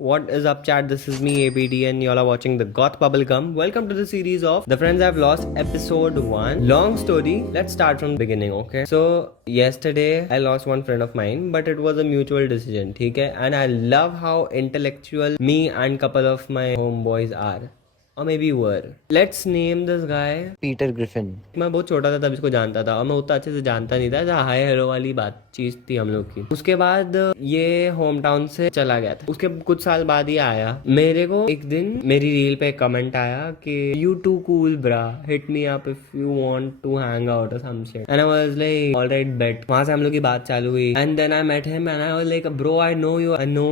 What is up, chat? This is me, ABD, and y'all are watching the Goth Bubblegum. Welcome to the series of The Friends I've Lost, episode 1. Long story. Let's start from the beginning, okay? So, yesterday I lost one friend of mine, but it was a mutual decision, okay? And I love how intellectual me and couple of my homeboys are. Or maybe were. Let's name this guy Peter Griffin. मैं बहुत छोटा था तब इसको जानता था और मैं उतना अच्छे से जानता नहीं था। जहाँ हाय हेलो वाली बात चीज थी हम लोग की। उसके बाद ये होम टाउन से चला गया था। उसके कुछ साल बाद ही आया। मेरे को एक दिन मेरी रील पे कमेंट आया कि you too cool bra, hit me up if you want to hang out or some shit. And I was like alright bet. वहां से हम लोग की बात चालू हुई and then I met him and I was like bro I know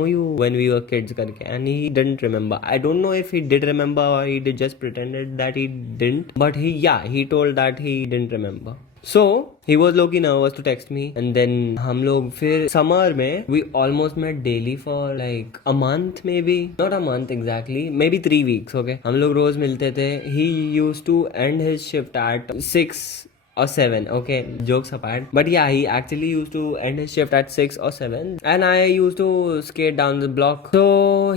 you when we were kids करके। And he didn't remember. I don't know if he did remember or he did just pretended that he didn't, but he told that he didn't remember. So he was low-key nervous to text me and then हम लोग फिर summer में we almost met daily for like a month, maybe not a month exactly, maybe 3 weeks. Okay, हम लोग रोज मिलते थे. He used to end his shift at 6 or 7. Okay, jokes apart, but yeah, he actually used to end his shift at 6 or 7 and I used to skate down the block. So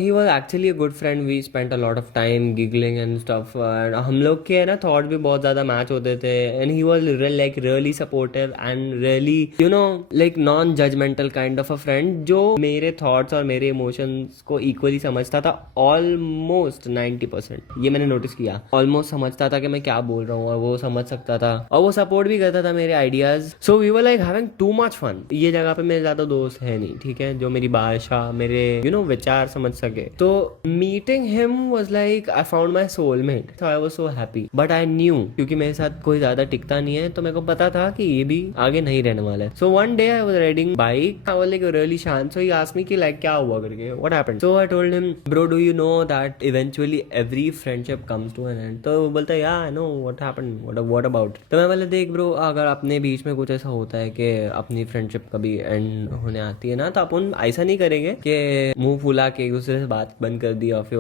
he was actually a good friend. We spent a lot of time giggling and stuff and हम लोग के ना thought भी बहुत ज़्यादा match होते थे and he was really supportive and really like non-judgmental kind of a friend जो मेरे thoughts और मेरे emotions को equally समझता था almost 90%. ये मैंने notice किया. Almost समझता था कि मैं क्या बोल रहा हूँ और वो समझ सकता था और वो सपोर्ट भी करता था मेरे ideas. So we were like having too much fun. ये जगह पे मेरे ज्यादा दोस्त है नहीं, ठीक है, जो मेरी भाषा मेरे विचार समझ सके. तो meeting him was like I found my soulmate. So I was so happy. But I knew क्योंकि मेरे साथ कोई ज्यादा टिकता नहीं है तो मेरे को पता था कि ये भी आगे नहीं रहने वाला है. So one day I was riding bike. I was like really शांत. सो ही आस्क्ड मी कि लाइक क्या हुआ करके, what happened. So I told him bro do you know that eventually every friendship comes to an end. तो वो बोलता है yeah I know what happened, what about. तो मैं बोला देख ब्रो, अगर अपने बीच में कुछ ऐसा होता है कि अपनी फ्रेंडशिप कभी एंड होने आती है ना, तो अपन ऐसा नहीं करेंगे कि मुंह फुला के एक दूसरे से बात बंद कर दिया. फिर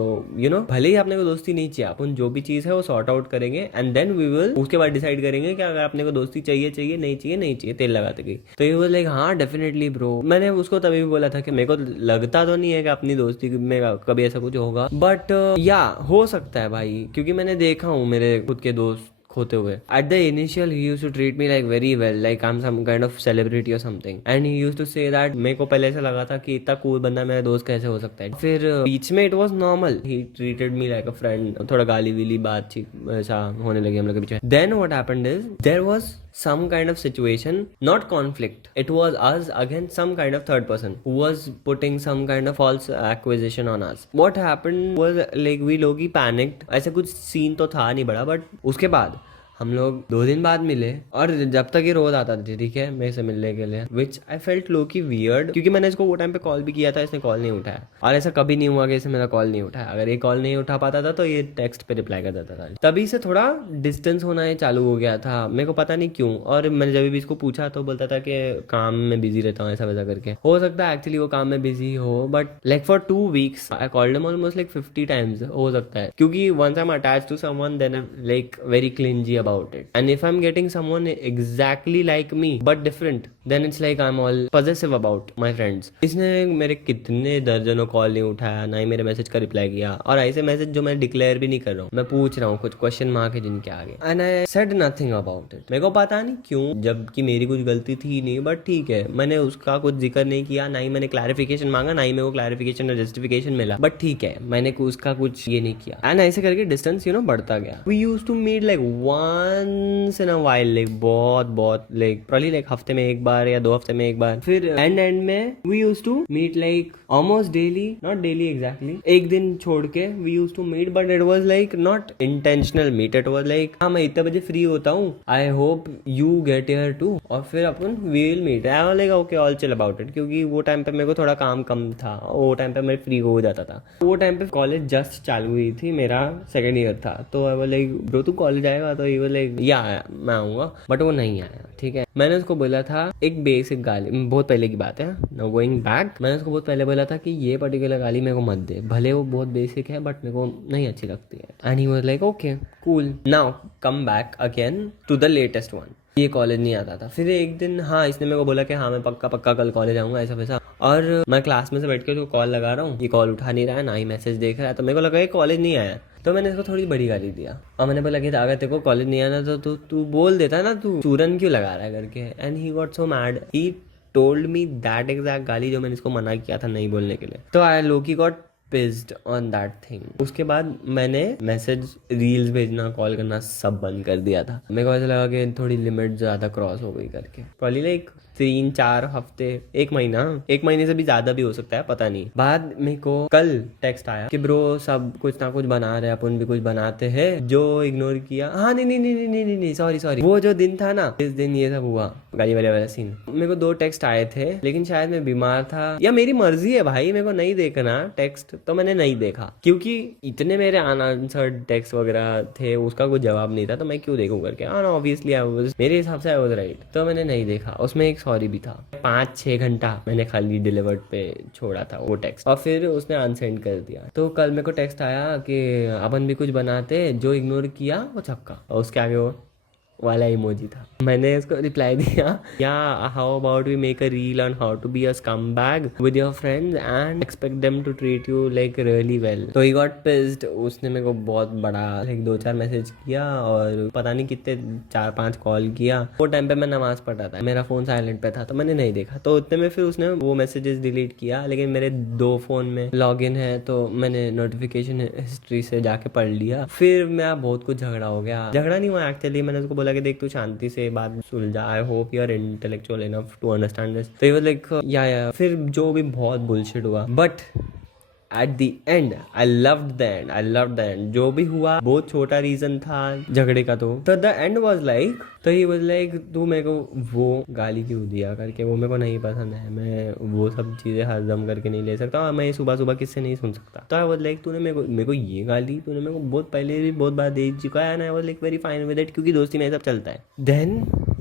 भले ही अपने को दोस्ती नहीं चाहिए, अपन जो भी चीज है वो सॉर्ट आउट करेंगे एंड देन वी विल उसके बाद डिसाइड करेंगे कि अगर अपने को दोस्ती चाहिए नहीं चाहिए तेल लगाते गई. तो ये लाइक हाँ डेफिनेटली ब्रो. मैंने उसको तभी भी बोला था कि मेरे को लगता तो नहीं है कि अपनी दोस्ती में कभी ऐसा कुछ होगा, बट या हो सकता है भाई, क्योंकि मैंने देखा हूँ मेरे खुद के दोस्त खोते हुए. At the initial he used to treat me like very well, like I'm some kind of celebrity or something, and he used to say that मेरे को पहले ऐसा लगा था कि इतना कूल बंदा मेरा दोस्त कैसे हो सकता है. फिर बीच में it was normal, he treated me like a friend. थोड़ा गाली वीली बातचीत ऐसा होने लगी हम लोग के बीच में. Then what happened is there was some kind of situation, not conflict, it was us against some kind of third person who was putting some kind of false accusation on us. What happened was like we लोग ही panicked. ऐसा कुछ scene तो था नहीं बड़ा, but उसके बाद हम लोग 2 दिन बाद मिले और जब तक ये रोज आता था, ठीक है, मेरे से मिलने के लिए, विच आई फेल्ट लो की वियर्ड, क्योंकि मैंने इसको वो टाइम पे कॉल भी किया था, इसने कॉल नहीं उठाया. और ऐसा कभी नहीं हुआ कि इसने मेरा कॉल नहीं उठाया. अगर ये कॉल नहीं उठा पाता था तो ये टेक्स्ट पे रिप्लाई कर देता था. तभी से थोड़ा डिस्टेंस होना ही चालू हो गया था. मेरे को पता नहीं क्यों. और मैंने जब भी इसको पूछा तो बोलता था कि काम में बिजी रहता हूँ, ऐसा वैसा करके. हो सकता है एक्चुअली वो काम में बिजी हो, but like for 2 weeks I called him almost like 50 times. हो सकता है क्योंकि once I am attached to someone then I am like very clingy about it. And if I'm getting someone exactly like me but different, then it's like I'm all possessive about my friends. इसने मेरे कितने दर्जनों call नहीं उठाया, ना ही मेरे message का reply किया. और ऐसे मैसेज जो मैं डिक्लेयर भी नहीं कर रहा हूँ, मैं पूछ रहा हूँ कुछ क्वेश्चन मार्क है जिनके आगे. And I said nothing about it. मेरे को पता नहीं क्यों, जबकि मेरी कुछ गलती थी नहीं, बट ठीक है, मैंने उसका कुछ जिक्र नहीं किया, ना ही मैंने क्लैरिफिकेशन मांगा, ना ही मेरे को क्लैरिफिकेशन और जस्टिफिकेशन मिला, बट ठीक है, मैंने उसका कुछ ये नहीं किया. एंड ऐसे करके डिस्टेंस बढ़ता गया. We used to meet like once in a while, like बहुत लाइक प्रॉब्ली लाइक हफ्ते में एक बार या 2 हफ्ते में एक बार. फिर एंड में we used to meet like almost daily, not daily exactly, एक दिन छोड़ के we used to meet, but it was like not intentional meet. It was like हाँ मैं इतने बजे फ्री होता हूँ, I hope you get here too, और फिर अपन will meet. I was like okay all chill about it, क्योंकि वो टाइम पे मेरे को थोड़ा काम कम था, वो टाइम पे मैं फ्री हो जाता था. वो टाइम पे कॉलेज जस्ट चालू हुई थी, मेरा 2nd ईयर था. तो आई वाज लाइक ब्रो तू कॉलेज आएगा, तो ये वाज लाइक या मैं आऊंगा, बट वो नहीं आया. ठीक है, मैंने उसको बोला था एक बेसिक गाली, बहुत पहले की बात है, नो गोइंग बैक. मैंने उसको बहुत पहले बोला था कि ये पर्टिकुलर गाली मेरे को मत दे, भले वो बहुत बेसिक है बट मेरे को नहीं अच्छी लगती है. And he was like okay cool, now come back again to the latest one. ये कॉलेज नहीं आता था. फिर एक दिन हाँ इसने मेरे को बोला कि हाँ मैं पक्का कल कॉलेज आऊंगा, ऐसा वैसा. और मैं क्लास में से बैठ के उसको कॉल लगा रहा हूँ, ये कॉल उठा नहीं रहा है, ना ही मैसेज देख रहा है, तो मेरे को लगा ये कॉलेज नहीं आया। तो मैंने इसको थोड़ी बड़ी गाली दिया और मैंने बोला कि अगर तेरे को कॉलेज नहीं आना तो तू बोल देता ना, तू चूरन क्यों लगा रहा है करके। And he got so mad, he told me that exact गाली जो मैंने इसको मना किया था नहीं बोलने के लिए। तो I lowkey got pissed on that thing. उसके बाद मैंने मैसेज, रील्स भेजना, कॉल करना सब बंद कर दिया था। मेरे को ऐसा लगा कि थोड़ी लिमिट ज्यादा क्रॉस हो गई करके। प्रॉब्ली लाइक 3-4 हफ्ते, 1 महीना, 1 महीने से भी ज्यादा भी हो सकता है, पता नहीं। बाद मेरे को कल टेक्स्ट आया कि ब्रो सब कुछ ना कुछ बना रहे, अपन भी कुछ बनाते हैं, जो इग्नोर किया। हाँ नहीं नहीं नहीं नहीं नहीं नहीं सॉरी, वो जो दिन था ना, इस दिन ये सब हुआ, गाली वाला सीन। मेरे को 2 टेक्स्ट आए थे, लेकिन शायद मैं बीमार था या मेरी मर्जी है भाई, मेरे को नहीं देखना टेक्स्ट, तो मैंने नहीं देखा क्योंकि इतने मेरे अनआंसर्ड टेक्स्ट वगैरह थे, उसका कोई जवाब नहीं था, तो मैं क्यों देखूं करके। ऑब्वियसली मेरे हिसाब से आई वाज राइट, तो मैंने नहीं देखा। उसमें एक सॉरी भी था। 5-6 घंटा मैंने खाली डिलीवर्ड पे छोड़ा था वो टेक्स्ट, और फिर उसने अनसेंड कर दिया। तो कल मेरे को टेक्स्ट आया कि अपन भी कुछ बनाते, जो इग्नोर किया वो छक्का, और उसके आगे वो वाला इमोजी था। मैंने उसको रिप्लाई दिया, या how about we make a reel on how to be a scumbag with your friends and expect them to treat you like really well. तो ही गॉट पिस्ड। उसने मेरे को बहुत बड़ा लाइक 2-4 मैसेज किया और पता नहीं कितने 4-5 कॉल किया। वो टाइम पे मैं नमाज पढ़ रहा था, मेरा फोन साइलेंट पे था, तो मैंने नहीं देखा। तो उतने में फिर उसने वो मैसेजेस डिलीट किया, लेकिन मेरे 2 फोन में लॉग इन है, तो मैंने नोटिफिकेशन हिस्ट्री से जाके पढ़ लिया। फिर मेरा बहुत कुछ झगड़ा हो गया। झगड़ा नहीं हुआ एक्चुअली, मैंने उसको बोला कि देख तू शांति से बात सुलझा, I hope you are intellectual enough to understand this. तो ये वाज लाइक या फिर जो भी बहुत बुलशिट हुआ, but at the and I loved the end, I loved the end. जो भी हुआ बहुत छोटा रीजन था झगड़े का, तो द एंड वाज लाइक, तो ही वाज लाइक तू मेरे को वो गाली क्यों दिया करके, वो मेरे को नहीं पसंद है, मैं वो सब चीजें हजम करके नहीं ले सकता, और मैं सुबह सुबह किससे नहीं सुन सकता। तो आई वाज लाइक तूने मेरे को ये गाली तूने मेरे को बहुत पहले भी बहुत बार दे चुका है, and I was like very fine with it, क्योंकि दोस्ती में सब चलता है। देन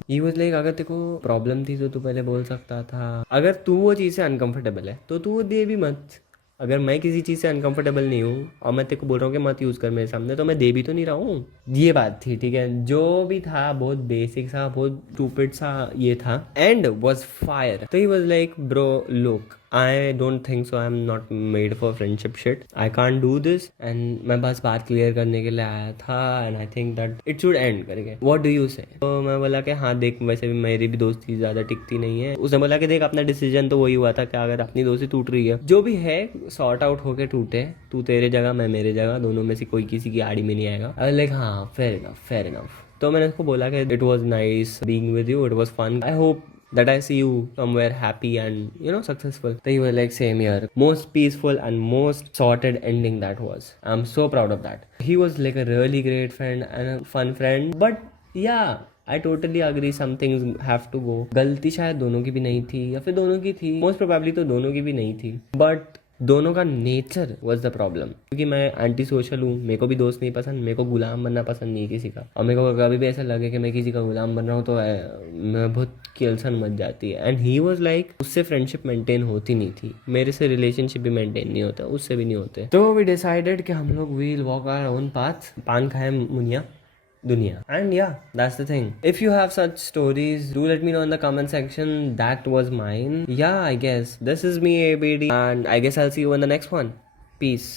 ही वाज लाइक अगर तेरे को प्रॉब्लम थी तो तू पहले बोल सकता था, अगर तू वो चीज़ से अनकंफर्टेबल है तो तू वो दे भी मत। अगर मैं किसी चीज़ से अनकंफर्टेबल नहीं हूँ और मैं तेरे को बोल रहा हूँ कि मत यूज़ कर मेरे सामने, तो मैं दे भी तो नहीं रहा हूँ। ये बात थी, ठीक है। जो भी था बहुत बेसिक सा, बहुत स्टूपिड सा ये था, एंड वाज फायर। तो he was like bro look, I don't think so, I am not made for friendship shit, I can't do this. And मैं बस बात क्लियर करने के लिए आया था, and I think that it should end करके। What do you say? तो मैं बोला कि हाँ देख, वैसे भी मेरी भी दोस्ती ज़्यादा टिकती नहीं है। उसने बोला कि देख अपना डिसीजन तो वही हुआ था कि अगर अपनी दोस्ती टूट रही है, जो भी है सॉर्ट आउट होके टूटे, तू तेरे जगह मैं मेरे जगह, दोनों में से कोई किसी की आड़ी में नहीं आएगा। आई लाइक हाँ फेयर इनफ, फेयर इनफ। तो मैंने उसको बोला कि it was nice being with you, it was fun, I hope that I see you somewhere happy and successful. They were like same here, most peaceful and most sorted ending that was. I'm so proud of that. He was like a really great friend and a fun friend, but yeah, I totally agree, some things have to go. गलती शायद दोनों की भी नहीं थी, या फिर दोनों की थी, most probably तो दोनों की भी नहीं थी, but दोनों का नेचर वॉज द प्रॉब्लम। क्योंकि मैं एंटी सोशल हूँ, मेरे को भी दोस्त नहीं पसंद, मेरे को गुलाम बनना पसंद नहीं किसी का, और मेरे को कभी भी ऐसा लगे कि मैं किसी का गुलाम बन रहा हूँ तो मैं बहुत किलसन मच जाती है। एंड ही वॉज लाइक उससे फ्रेंडशिप मेंटेन होती नहीं थी, मेरे से रिलेशनशिप भी मेंटेन नहीं होता, उससे भी नहीं होते। तो वी डिसाइडेड कि हम लोग will walk our own path, पान खाए मुनिया दुनिया। And yeah, that's the thing. If you have such stories, do let me know in the comment section. That was mine. Yeah, I guess this is me, ABD, and I guess I'll see you in the next one. Peace.